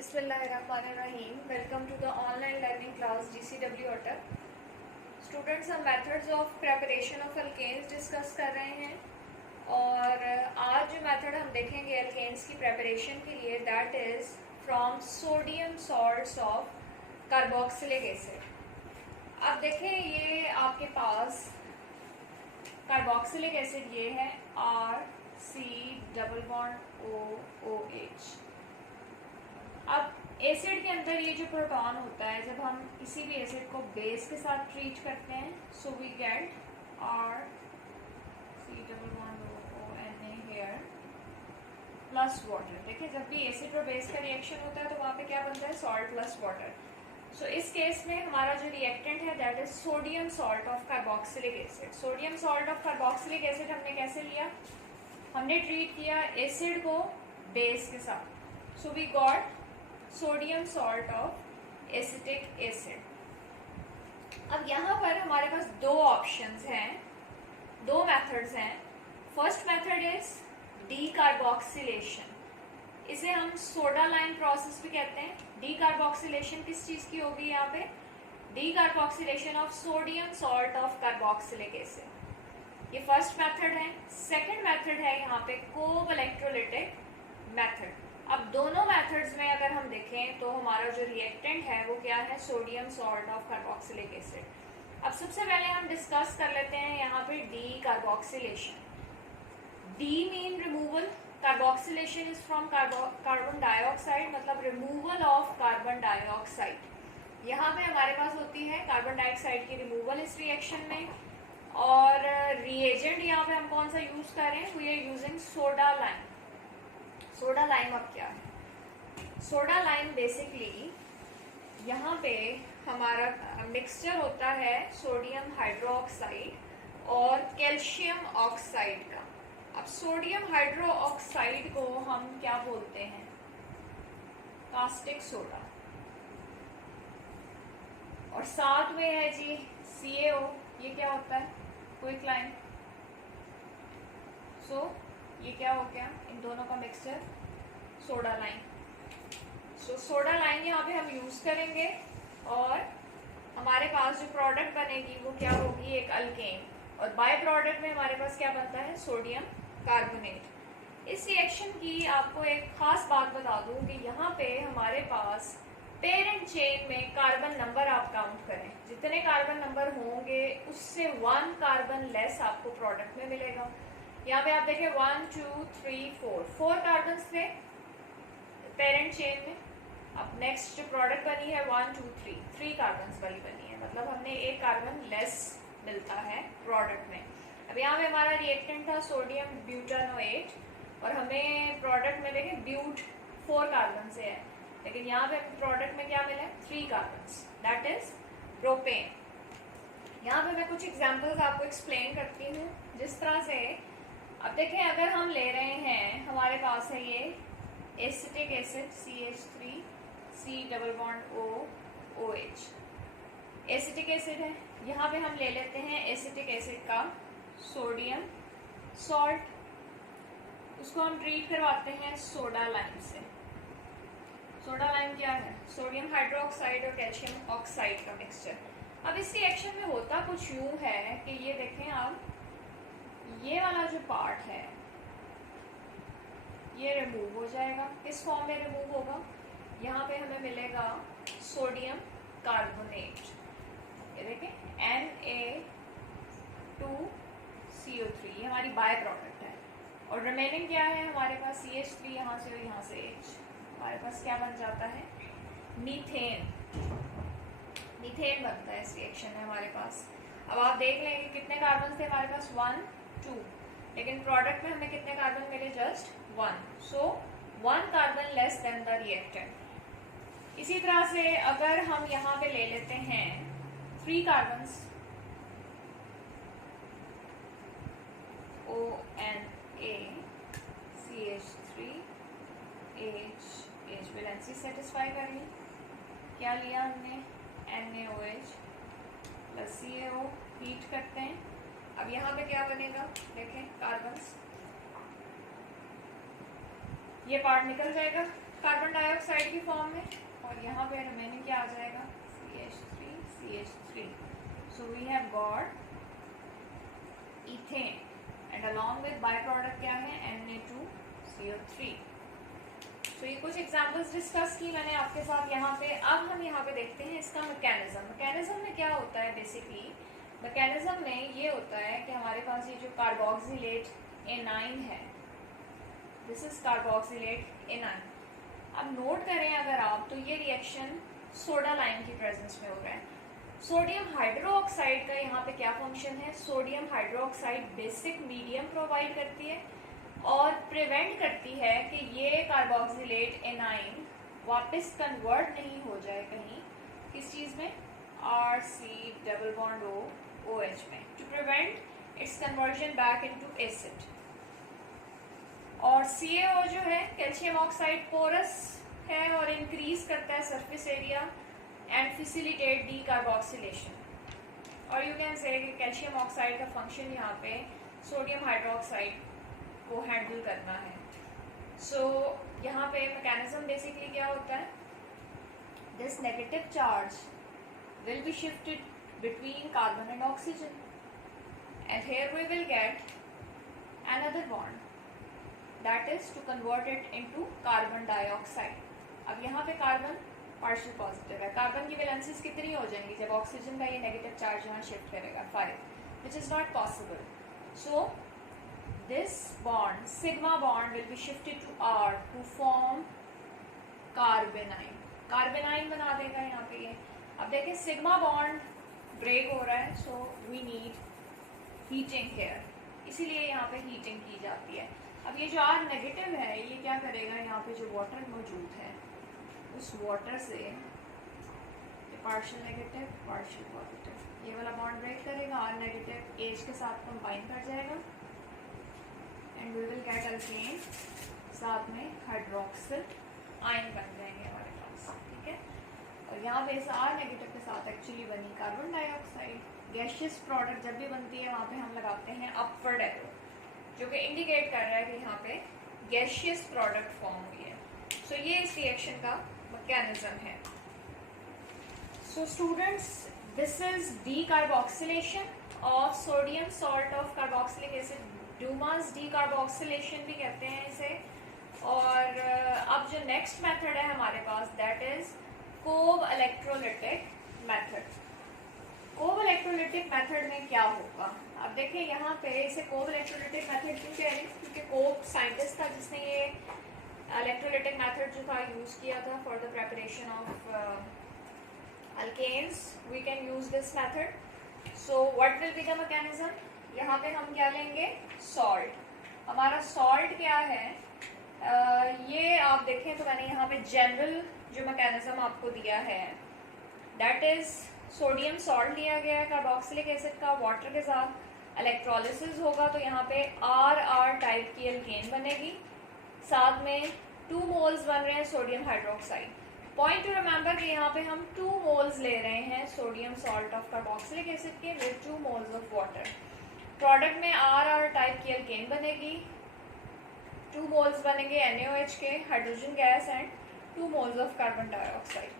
बिस्मिल्लाहिर्रहमानिर्रहीम। Welcome to the online learning class GCW Attock. Students, हम methods of preparation of alkanes discuss कर रहे हैं और आज जो मेथड हम देखेंगे अल्केन्स की प्रेपरेशन के लिए, that is from sodium salts of carboxylic acid. अब देखें, ये आपके पास कार्बोक्सिलिक एसिड ये है RC≡OOH। अब एसिड के अंदर ये जो प्रोटॉन होता है, जब हम किसी भी एसिड को बेस के साथ ट्रीट करते हैं, so we get RC≡ONA here plus water. देखिए, जब भी एसिड और बेस का रिएक्शन होता है तो वहाँ पे क्या बनता है? Salt plus water. सो इस केस में हमारा जो रिएक्टेंट है that is sodium salt of carboxylic acid. Sodium salt of carboxylic acid हमने कैसे लिया? हमने ट्रीट किया एसिड को बेस के साथ, so we got sodium salt of acetic acid. अब यहाँ पर हमारे पास दो ऑप्शंस हैं, दो मेथड्स हैं। फर्स्ट मेथड इज डीकार्बोक्सिलेशन, इसे हम सोडा लाइम प्रोसेस भी कहते हैं। डीकार्बोक्सिलेशन किस चीज की होगी? यहाँ पे decarboxylation of sodium salt of carboxylic acid. ये फर्स्ट मेथड है। सेकंड मेथड है यहाँ पे कोब इलेक्ट्रोलिटिक मेथड। अब दोनों मेथड्स में अगर हम देखें तो हमारा जो रिएक्टेंट है वो क्या है? Sodium salt of carboxylic acid. अब सबसे पहले हम डिस्कस कर लेते हैं यहाँ पे decarboxylation. D mean removal, carboxylation is from carbon dioxide, मतलब रिमूवल ऑफ कार्बन डाइऑक्साइड। यहाँ पे हमारे पास होती है कार्बन डाइऑक्साइड की रिमूवल इस रिएक्शन में। और रिएजेंट यहाँ पे हम कौन सा यूज कर रहे हैं? We are using soda lime. Soda lime अब क्या है? सोडा लाइम बेसिकली यहाँ पे हमारा मिक्सचर होता है सोडियम हाइड्रोक्साइड और कैल्शियम ऑक्साइड का। अब सोडियम हाइड्रोक्साइड को हम क्या बोलते हैं? Caustic soda. और साथ में है जी CaO। ये क्या होता है? क्विकलाइम। सो ये क्या हो गया? इन दोनों का मिक्सचर सोडा लाइम। सो सोडा लाइम यहाँ पे हम यूज करेंगे और हमारे पास जो प्रोडक्ट बनेगी वो क्या होगी? एक अल्केन। और बाय प्रोडक्ट में हमारे पास क्या बनता है? Sodium carbonate. इस रिएक्शन की आपको एक खास बात बता दूं कि यहाँ पे हमारे पास पेरेंट चेन में कार्बन नंबर आप काउंट करें, जितने कार्बन नंबर होंगे उससे 1 कार्बन लेस आपको प्रोडक्ट में मिलेगा। यहाँ पे आप देखें 1 2 3 4 कार्बन थे पेरेंट चेन में। अब नेक्स्ट जो प्रोडक्ट बनी है 1 2 3 कार्बन वाली बनी है, मतलब हमने एक कार्बन लेस मिलता है प्रोडक्ट में। अब यहाँ पे हमारा रिएक्टेंट था सोडियम ब्यूटानोएट और हमें प्रोडक्ट में देखें ब्यूट 4 कार्बन से है, लेकिन यहाँ पे प्रोडक्ट में क्या मिला? 3 कार्बन, दैट इज प्रोपेन। यहाँ पे मैं कुछ एग्जाम्पल्स आपको एक्सप्लेन करती हूँ जिस तरह से। अब देखें, अगर हम ले रहे हैं, हमारे पास है ये acetic acid CH3 C≡OOH acetic acid है। यहाँ पे हम ले लेते हैं एसिटिक एसिड का सोडियम सॉल्ट, उसको हम ट्रीट करवाते हैं सोडा लाइम से। सोडा लाइम क्या है? सोडियम हाइड्रोक्साइड और कैल्शियम ऑक्साइड का मिक्सचर। अब इस रिएक्शन में होता कुछ यूं है कि ये देखें आप, ये वाला जो पार्ट है ये रिमूव हो जाएगा। किस फॉर्म में रिमूव होगा? यहाँ पे हमें मिलेगा सोडियम कार्बोनेट। ये देखें Na2CO3, ये हमारी बाय प्रोडक्ट है। और रिमेनिंग क्या है हमारे पास? CH3 यहाँ से और यहाँ से H। हमारे पास क्या बन जाता है? मीथेन। मीथेन बनता है इस रिएक्शन में हमारे पास। अब आप देख लेंगे कितने कार्बन थे हमारे पास? 1 2, लेकिन प्रोडक्ट में हमें कितने कार्बन मिले? Just 1। So 1 carbon less than the reactant. इसी तरह से अगर हम यहाँ पे ले लेते हैं 3 carbon ONA CH3H valency satisfy कर ली। क्या लिया हमने? NaOH plus CaO। हीट करते हैं। अब यहाँ पे क्या बनेगा? देखें कार्बन, ये पार्ट निकल जाएगा कार्बन डाइऑक्साइड की फॉर्म में, और यहाँ पे रिमेनिंग क्या आ जाएगा, CH3। So we have got ethane and along with by product क्या है, Na2CO3। तो ये कुछ एग्जांपल्स डिस्कस की मैंने आपके साथ यहाँ पे। अब हम यहाँ पे देखते हैं इसका मैकेनिज्म में क्या होता है। बेसिकली मैकेनिज्म में ये होता है कि हमारे पास ये जो कार्बोक्सिलेट एनाइन है, दिस इज कार्बोक्सिलेट एनाइन। अब नोट करें अगर आप, तो ये रिएक्शन सोडा लाइम की प्रेजेंस में हो रहा है। सोडियम हाइड्रोक्साइड का यहाँ पे क्या फंक्शन है, sodium hydroxide basic medium provide करती है और प्रिवेंट करती है कि ये कार्बोक्सिलेट एनाइन वापस कन्वर्ट नहीं हो जाए कहीं किस चीज़ में, RC डबल बॉन्ड OH में, to prevent its conversion back into acid. और CaO जो है कैल्शियम ऑक्साइड पोरस है और इंक्रीज करता है surface area and facilitate D carboxylation. और यू कैन से कि कैल्शियम ऑक्साइड का फंक्शन यहाँ पे सोडियम हाइड्रोक्साइड को हैंडल करना है। सो यहाँ पे मैकेनिज्म बेसिकली क्या होता है, this negative charge will be shifted between carbon and oxygen and here we will get another bond that is to convert it into carbon dioxide। अब यहाँ पे कार्बन पार्शियल पॉजिटिव है, कार्बन की valencies कितनी हो जाएंगी जब ऑक्सीजन का ये नेगेटिव चार्ज यहाँ शिफ्ट करेगा, 5, which is not possible। So this bond, sigma bond will be shifted to R to form कार्बेनाइन। कार्बेनाइन बना देगा यहाँ पे ये। अब देखें सिग्मा बॉन्ड ब्रेक हो रहा है, so we need heating here, इसीलिए यहाँ पे हीटिंग की जाती है। अब ये जो R नेगेटिव है ये क्या करेगा, यहाँ पे जो वाटर मौजूद है उस वाटर से पार्शियल नेगेटिव पार्शियल पॉजिटिव, ये वाला बॉन्ड ब्रेक करेगा, R नेगेटिव H के साथ कंबाइन कर जाएगा and we will get alkane, साथ में हाइड्रोक्सिल आयन बन जाएंगे हमारे पास, ठीक है। और यहाँ पे इस R नेगेटिव के साथ एक्चुअली बनी कार्बन डाइऑक्साइड। गैशियस प्रोडक्ट जब भी बनती है वहाँ पे हम लगाते हैं अपवर्ड एरो, जो कि इंडिकेट कर रहा है कि यहाँ पे गैशियस प्रोडक्ट फॉर्म हुई है। सो ये इस रिएक्शन का मैकेनिज्म है। So students, this is decarboxylation of sodium salt of carboxylic acid, Dumas decarboxylation भी कहते हैं इसे। और अब जो नेक्स्ट मेथड है हमारे पास, that is Kolbe electrolytic method. Kolbe electrolytic method में क्या होगा, अब देखिए यहाँ पे इसे कोब इलेक्ट्रोलिटिक मेथड क्यों कह रहे हैं, क्योंकि कोब साइंटिस्ट था जिसने ये इलेक्ट्रोलिटिक मेथड जो था यूज किया था for the preparation of alkanes. We can use this method. So what will be the mechanism, यहाँ पे हम क्या लेंगे, सॉल्ट। हमारा सॉल्ट क्या है, ये आप देखें तो मैंने यहाँ पे जनरल जो मैकेनिज्म आपको दिया है, दैट इज सोडियम सॉल्ट लिया गया है कार्बोक्सिलिक एसिड का, वाटर के साथ इलेक्ट्रोलिसिस होगा तो यहाँ पे RR टाइप की एल्केन बनेगी, साथ में 2 मोल्स बन रहे हैं sodium hydroxide. Point to remember कि यहाँ पे हम 2 मोल्स ले रहे हैं sodium salt of carboxylic acid के with 2 moles of water. Product में RR टाइप की एल्केन बनेगी, 2 मोल्स बनेंगे NaOH के, hydrogen gas and 2 moles of carbon dioxide.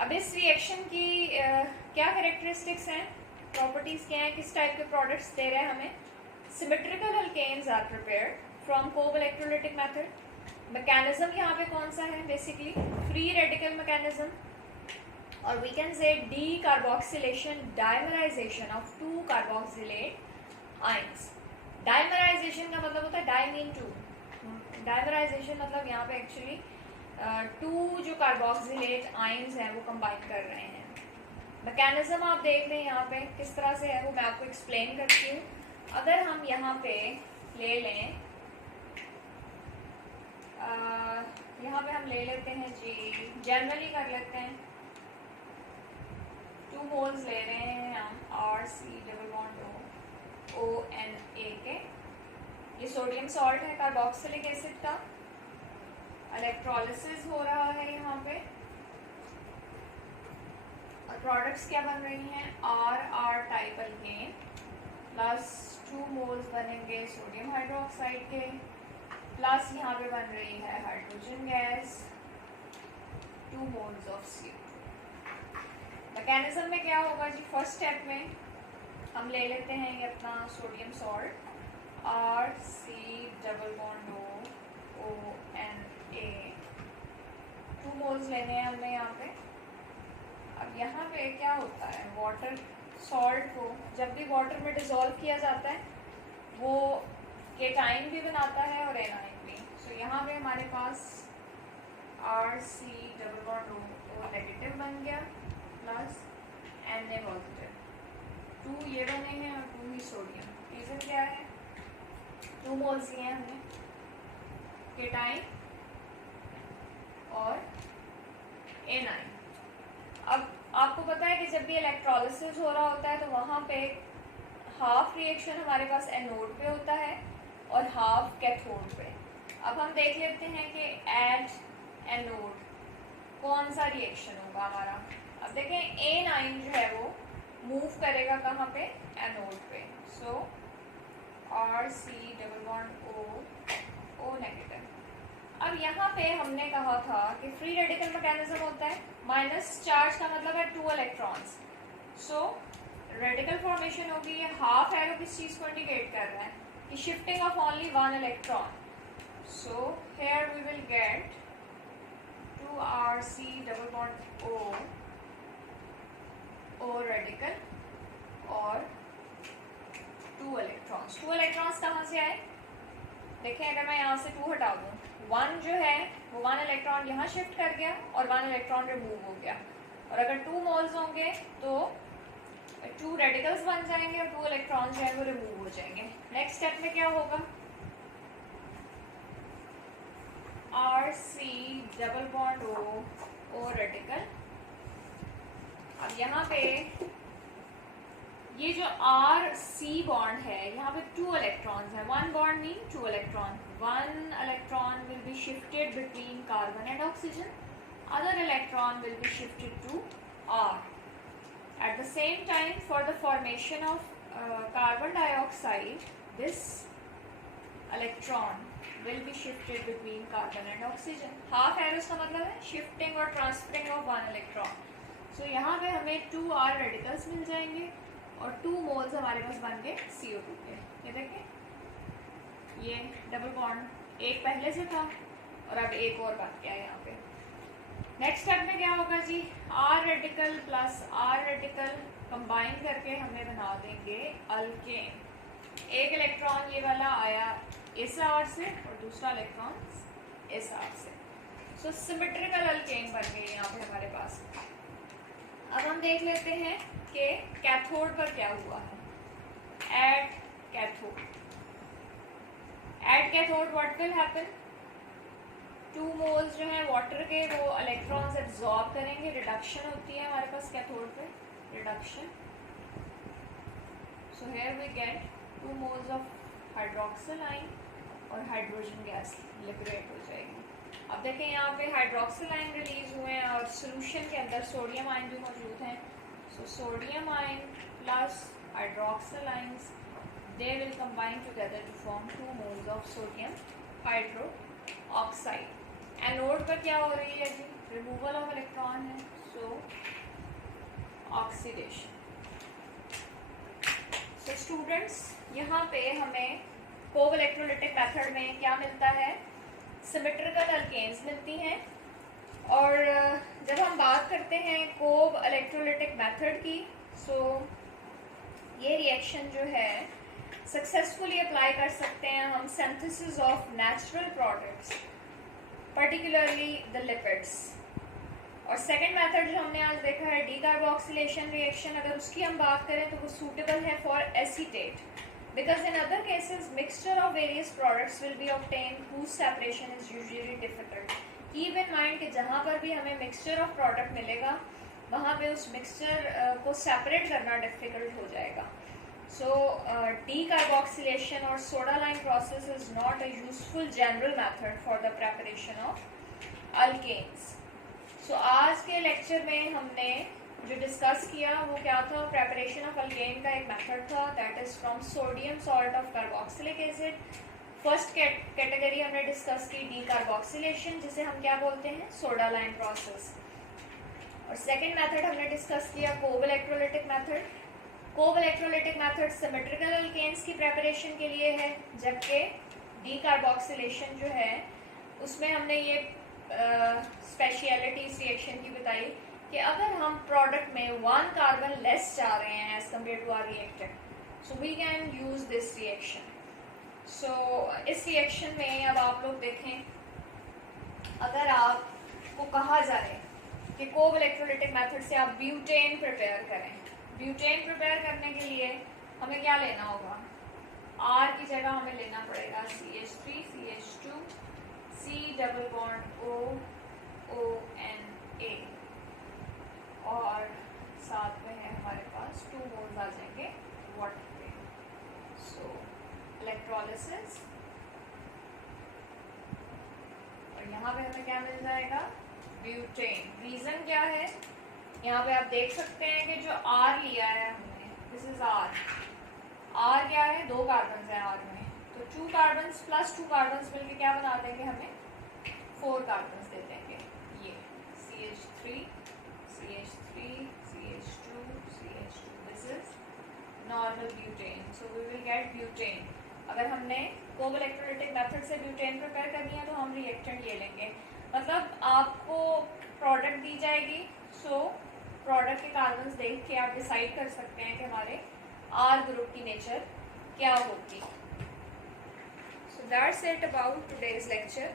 अब इस रिएक्शन की क्या कैरेक्टरिस्टिक्स हैं, प्रॉपर्टीज क्या हैं, किस टाइप के प्रोडक्ट्स दे रहे हैं हमें। Symmetrical alkanes are prepared from Kolbe electrolytic method. Mechanism यहाँ पे कौन सा है, बेसिकली फ्री रेडिकल मैकेनिज्म, और we can say decarboxylation dimerization of 2 carboxylate ions. Dimerization का मतलब होता है डाई मीन 2, डाइमराइजेशन मतलब यहाँ पे एक्चुअली 2 जो कार्बोक्सिलेट आयंस हैं वो कंबाइन कर रहे हैं। मैकेनिज्म आप देख रहे हैं यहाँ पे किस तरह से है, वो मैं आपको एक्सप्लेन करती हूँ। अगर हम यहाँ पे ले लें, यहाँ पे हम ले लेते हैं जी, जनरली कर लेते हैं, 2 मोल्स ले रहे हैं हम RC डबल बॉन्ड ONA के। ये सोडियम सॉल्ट है कार्बोक्सिलिक एसिड का, इलेक्ट्रोलिसिस हो रहा है यहाँ पे, और प्रोडक्ट्स क्या बन रही हैं, RR type alkane plus 2 moles बनेंगे सोडियम हाइड्रोक्साइड के, प्लस यहाँ पे बन रही है hydrogen gas 2 moles of CO2। Mechanism में क्या होगा जी, फर्स्ट स्टेप में हम ले लेते हैं ये अपना सोडियम सॉल्ट RC≡ONA, 2 मोल्स लेने हैं हमने यहाँ पे। अब यहाँ पे क्या होता है, वाटर सॉल्ट को जब भी वाटर में डिसॉल्व किया जाता है वो केटाइन भी बनाता है और एनाइन भी। सो यहाँ पे हमारे पास RC≡O नेगेटिव बन गया प्लस Na पॉजिटिव, 2 ये बने हैं और 2 ही सोडियम। रीज़न क्या है, 2 मोल्स लिए हैं हमने केटाइन और एनाइन। अब आपको पता है कि जब भी इलेक्ट्रोलिसिस हो रहा होता है तो वहाँ पे हाफ रिएक्शन हमारे पास एनोड पे होता है और हाफ कैथोड पे। अब हम देख लेते हैं कि एट एनोड कौन सा रिएक्शन होगा हमारा। अब देखें A9 जो है वो मूव करेगा कहाँ पे, एनोड पे। सो RC≡O नेगेटिव। अब यहाँ पे हमने कहा था कि फ्री रेडिकल मैकेनिज्म होता है, माइनस चार्ज का मतलब है 2 इलेक्ट्रॉन्स। सो रेडिकल फॉर्मेशन होगी, ये हाफ एरो किस चीज़ को इंडिकेट कर रहा है कि shifting of only 1 electron. So here we will get 2 RC≡O radical और 2 इलेक्ट्रॉन्स। 2 इलेक्ट्रॉन्स कहाँ से आए, देखें अगर मैं यहाँ से 2 हटा दूँ, 1 जो है वो 1 इलेक्ट्रॉन यहाँ शिफ्ट कर गया और 1 इलेक्ट्रॉन रिमूव हो गया। और अगर 2 मोल्स होंगे तो 2 रेडिकल्स बन जाएंगे और 2 इलेक्ट्रॉन्स जो है वो रिमूव हो जाएंगे। नेक्स्ट स्टेप में क्या होगा, RC≡O रेडिकल। अब यहाँ पे ये जो RC बॉन्ड है यहाँ पे 2 इलेक्ट्रॉन्स हैं, 1 bond mean 2 electron. 1 electron will be shifted between carbon and oxygen, other electron will be shifted to R। At the same time, for the formation of carbon dioxide, this electron will be shifted between carbon and oxygen. Half arrows का मतलब है shifting और transferring of 1 electron. So यहाँ पे हमें 2 R radicals मिल जाएंगे और 2 moles हमारे पास बन गए CO2 के। ये देखें, ये डबल बॉन्ड एक पहले से था और अब एक और बन गया यहाँ पे। नेक्स्ट स्टेप में क्या होगा जी, R radical plus R radical combine करके हमें बना देंगे अल्केन। एक इलेक्ट्रॉन ये वाला आया इस R से और दूसरा इलेक्ट्रॉन इस R से। सो सिमेट्रिकल अल्केन बन गए यहाँ पे हमारे पास। अब हम देख लेते हैं कि कैथोड पर क्या हुआ है। At cathode what will happen, 2 moles जो है वाटर के वो इलेक्ट्रॉन्स एब्जॉर्ब करेंगे, रिडक्शन होती है हमारे पास कैथोड पे, reduction. So here we get 2 moles of hydroxyl ion और हाइड्रोजन गैस लिबरेट हो जाएगी। अब देखें यहाँ पे हाइड्रोक्सिल आयन रिलीज हुए हैं और सोल्यूशन के अंदर सोडियम आयन भी मौजूद हैं। So sodium ion plus hydroxyl ions they will combine together to form 2 moles of sodium hydroxide. Anode पर क्या हो रही है जी, रिमूवल ऑफ इलेक्ट्रॉन है, सो ऑक्सीडेशन। सो स्टूडेंट्स यहाँ पे हमें कोव इलेक्ट्रोलिटिक मेथड में क्या मिलता है, सिमेट्रिकल अल्केन्स मिलती हैं। और जब हम बात करते हैं कोव इलेक्ट्रोलिटिक मेथड की, सो ये रिएक्शन जो है सक्सेसफुली अप्लाई कर सकते हैं हम synthesis of natural products, particularly the lipids. और सेकंड मेथड जो हमने आज देखा है डीकार्बोक्सिलेशन रिएक्शन, अगर उसकी हम बात करें तो वो सूटेबल है for acetate, because in other cases mixture of various products will be obtained whose separation is usually difficult. Keep in mind कि जहाँ पर भी हमें mixture of product मिलेगा वहाँ पे उस mixture को separate करना difficult हो जाएगा। So decarboxylation or soda lime process is not a useful general method for the preparation of alkanes. So आज के lecture में हमने जो डिस्कस किया वो क्या था, प्रेपरेशन ऑफ अल्केन का एक मेथड था, that is from sodium salt of carboxylic acid first category हमने डिस्कस की डी कार्बोक्सिलेशन, जिसे हम क्या बोलते हैं, सोडा लाइम प्रोसेस। और सेकंड मेथड हमने डिस्कस किया CoV electrolytic method. CoV electrolytic method symmetrical alkanes की प्रेपरेशन के लिए है, जबकि डी कार्बोक्सिलेशन जो है उसमें हमने ये स्पेशलिटी इस रिएक्शन की बताई कि अगर हम प्रोडक्ट में 1 कार्बन लेस चाह रहे हैं as compare to our reactant, so we can use this reaction. So इस रिएक्शन में अब आप लोग देखें, अगर आपको कहा जाए कि कोव इलेक्ट्रोलिटिक मेथड से आप ब्यूटेन प्रिपेयर करें, ब्यूटेन प्रिपेयर करने के लिए हमें क्या लेना होगा, R की जगह हमें लेना पड़ेगा CH3 CH2 C double bond O ONA, और साथ में है हमारे पास 2 मोल्स आ जाएंगे वाटर के। सो इलेक्ट्रोलिसिस, और यहाँ पे हमें क्या मिल जाएगा, ब्यूटेन। रीजन क्या है, यहाँ पे आप देख सकते हैं कि जो R लिया है हमने, दिस इज R क्या है, 2 कार्बन है R में, तो 2 कार्बन प्लस 2 कार्बन मिलकर क्या बना देंगे, हमें 4 कार्बन दे देंगे। ये CH3 CH3 CH2 CH2, this is normal butane, so we will get butane. अगर हमने कोव इलेक्ट्रोलिटिक मेथड से ब्यूटेन प्रिपेयर करनी है तो हम रिएक्टेंट ये लेंगे, मतलब आपको प्रोडक्ट दी जाएगी, सो प्रोडक्ट के कार्बन्स देख के आप डिसाइड कर सकते हैं कि हमारे R ग्रुप की नेचर क्या होगी। So that's it about today's lecture.